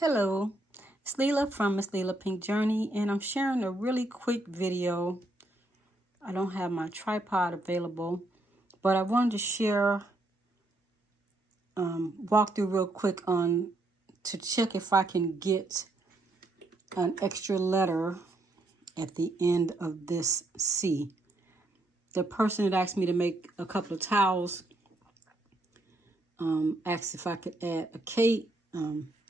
Hello, it's Lela from MzLelaPinkJourney, and I'm sharing a really quick video. I don't have my tripod available, but I wanted to share, walk through real quick to check if I can get an extra letter at the end of this C. The person that asked me to make a couple of towels asked if I could add a K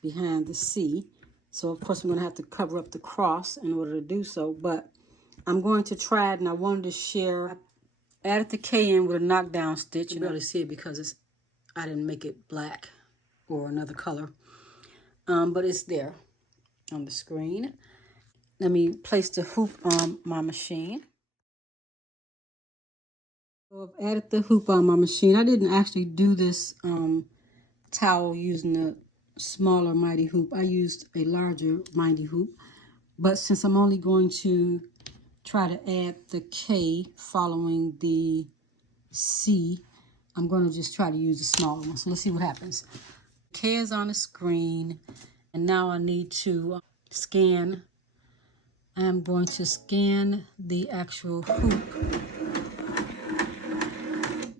behind the C. So, of course, I'm going to have to cover up the cross in order to do so. But I'm going to try it, and I wanted to share. I added the K in with a knockdown stitch. You can barely see it because I didn't make it black or another color. But it's there on the screen. Let me place the hoop on my machine. So I've added the hoop on my machine. I didn't actually do this towel using the smaller mighty hoop. I used a larger mighty hoop, but since I'm only going to try to add the K following the C, I'm going to just try to use the smaller one. So let's see what happens. K is on the screen, and now I need to scan. I'm going to scan the actual hoop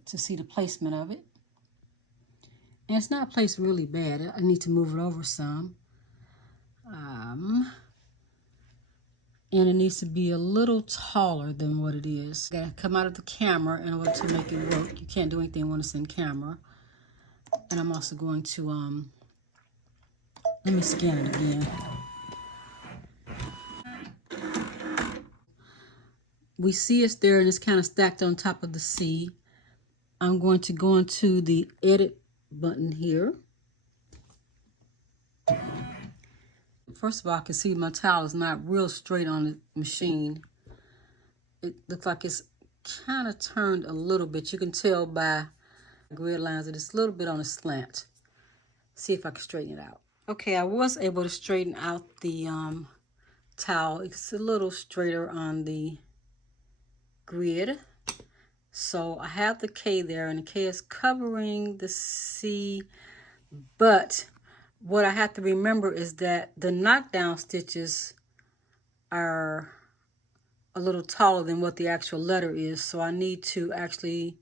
to see the placement of it. And it's not placed really bad. I need to move it over some. And it needs to be a little taller than what it is. Gotta come out of the camera in order to make it work. You can't do anything when it's in camera. And I'm also going to, let me scan it again. We see it's there and it's kind of stacked on top of the C. I'm going to go into the edit button here. First of all, I can see my towel is not real straight on the machine. It looks like it's kind of turned a little bit. You can tell by grid lines that it's a little bit on a slant. See if I can straighten it out. Okay, I was able to straighten out the towel. It's a little straighter on the grid. So I have the K there, and the K is covering the C, but what I have to remember is that the knockdown stitches are a little taller than what the actual letter is, so I need to actually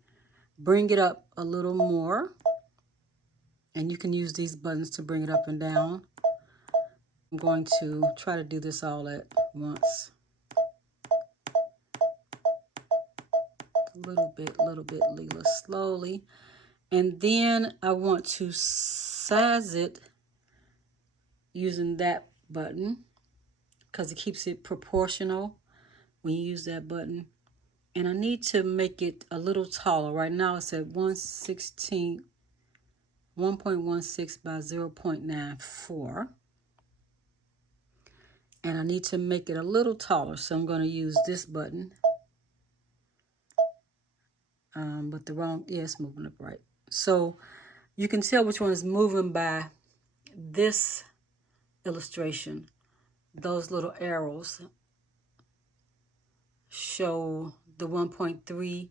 bring it up a little more, and you can use these buttons to bring it up and down. I'm going to try to do this all at once. A little bit, Lela, slowly. And then I want to size it using that button because it keeps it proportional when you use that button. And I need to make it a little taller. Right now it's at 1/16, 1.16 by 0.94. And I need to make it a little taller, so I'm going to use this button. But the wrong, yeah, it's moving up right. So you can tell which one is moving by this illustration. Those little arrows show the 1.3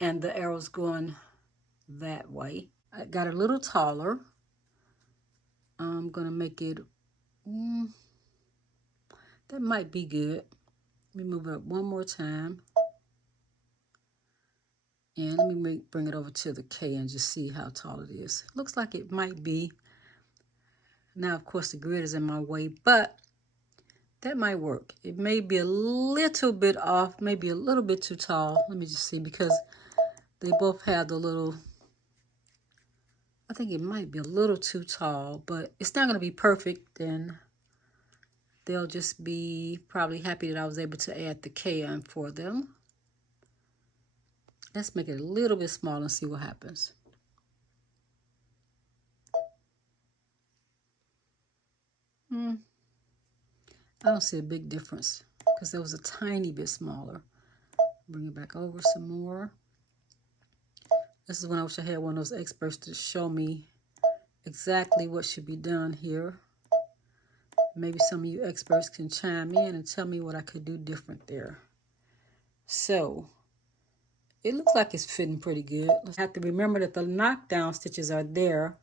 and the arrows going that way. I got a little taller. I'm gonna make it, that might be good. Let me move it up one more time. And let me bring it over to the K and just see how tall it is. Looks like it might be. Now, of course, the grid is in my way, but that might work. It may be a little bit off, maybe a little bit too tall. Let me just see, because they both have the little, I think it might be a little too tall, but it's not going to be perfect. Then they'll just be probably happy that I was able to add the K on for them. Let's make it a little bit smaller and see what happens. I don't see a big difference because that was a tiny bit smaller. Bring it back over some more. This is when I wish I had one of those experts to show me exactly what should be done here. Maybe some of you experts can chime in and tell me what I could do different there. So it looks like it's fitting pretty good. I have to remember that the knockdown stitches are there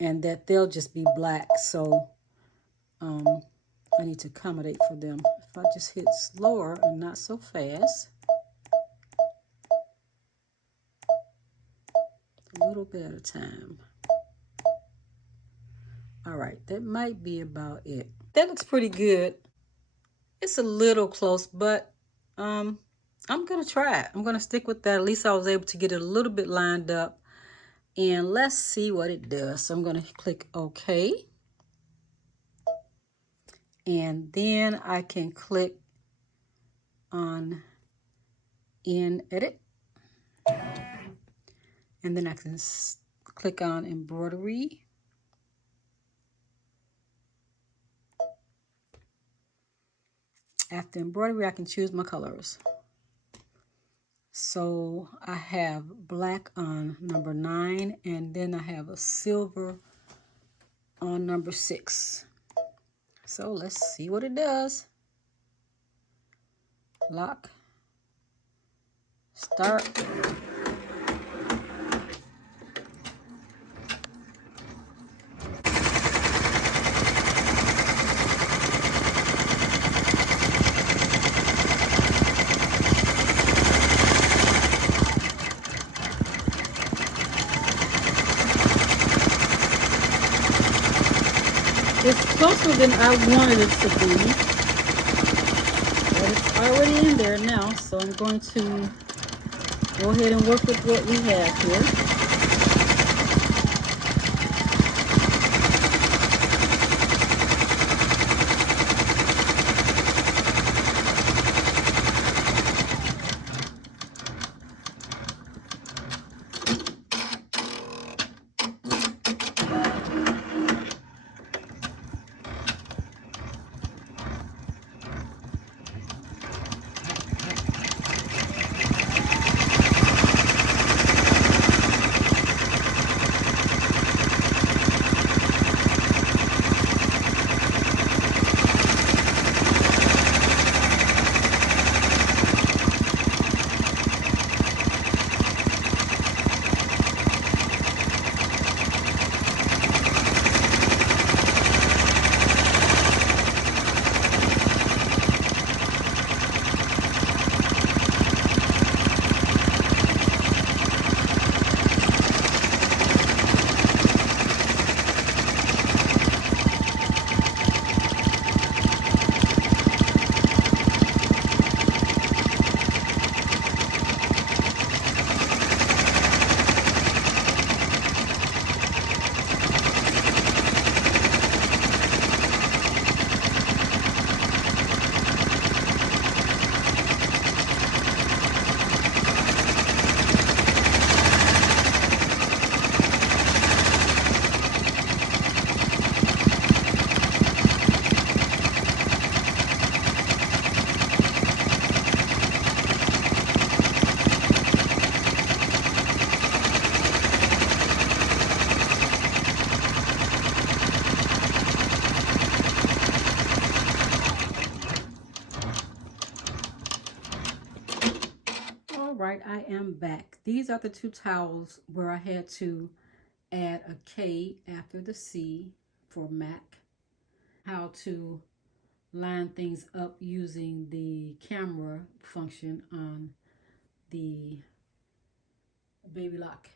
and that they'll just be black. So I need to accommodate for them. If I just hit slower and not so fast, a little bit at a time. All right, that might be about it. That looks pretty good. It's a little close, but I'm gonna try it. I'm gonna stick with that. At least I was able to get it a little bit lined up. And let's see what it does. So I'm gonna click OK. And then I can click on in edit. And then I can click on embroidery. After embroidery, I can choose my colors. So I have black on number 9, and then I have a silver on number 6. So let's see what it does. Lock, start. It's closer than I wanted it to be, but it's already in there now, so I'm going to go ahead and work with what we have here. Right, I am back. These are the 2 towels where I had to add a K after the C for Mac. How to line things up using the camera function on the Babylock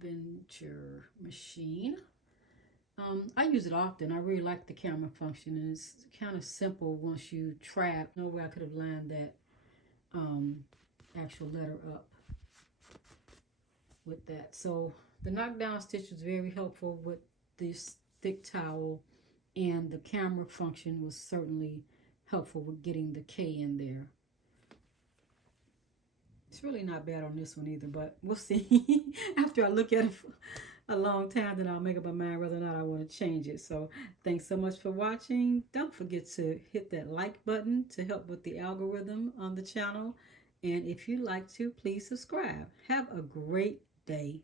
venture machine. I use it often. I really like the camera function, and it's kind of simple once you try it. No way I could have lined that actual letter up with that. So the knockdown stitch was very helpful with this thick towel, and the camera function was certainly helpful with getting the K in there. It's really not bad on this one either, but we'll see. After I look at it for a long time, then I'll make up my mind whether or not I want to change it. So thanks so much for watching. Don't forget to hit that like button to help with the algorithm on the channel. And if you'd like to, please subscribe. Have a great day.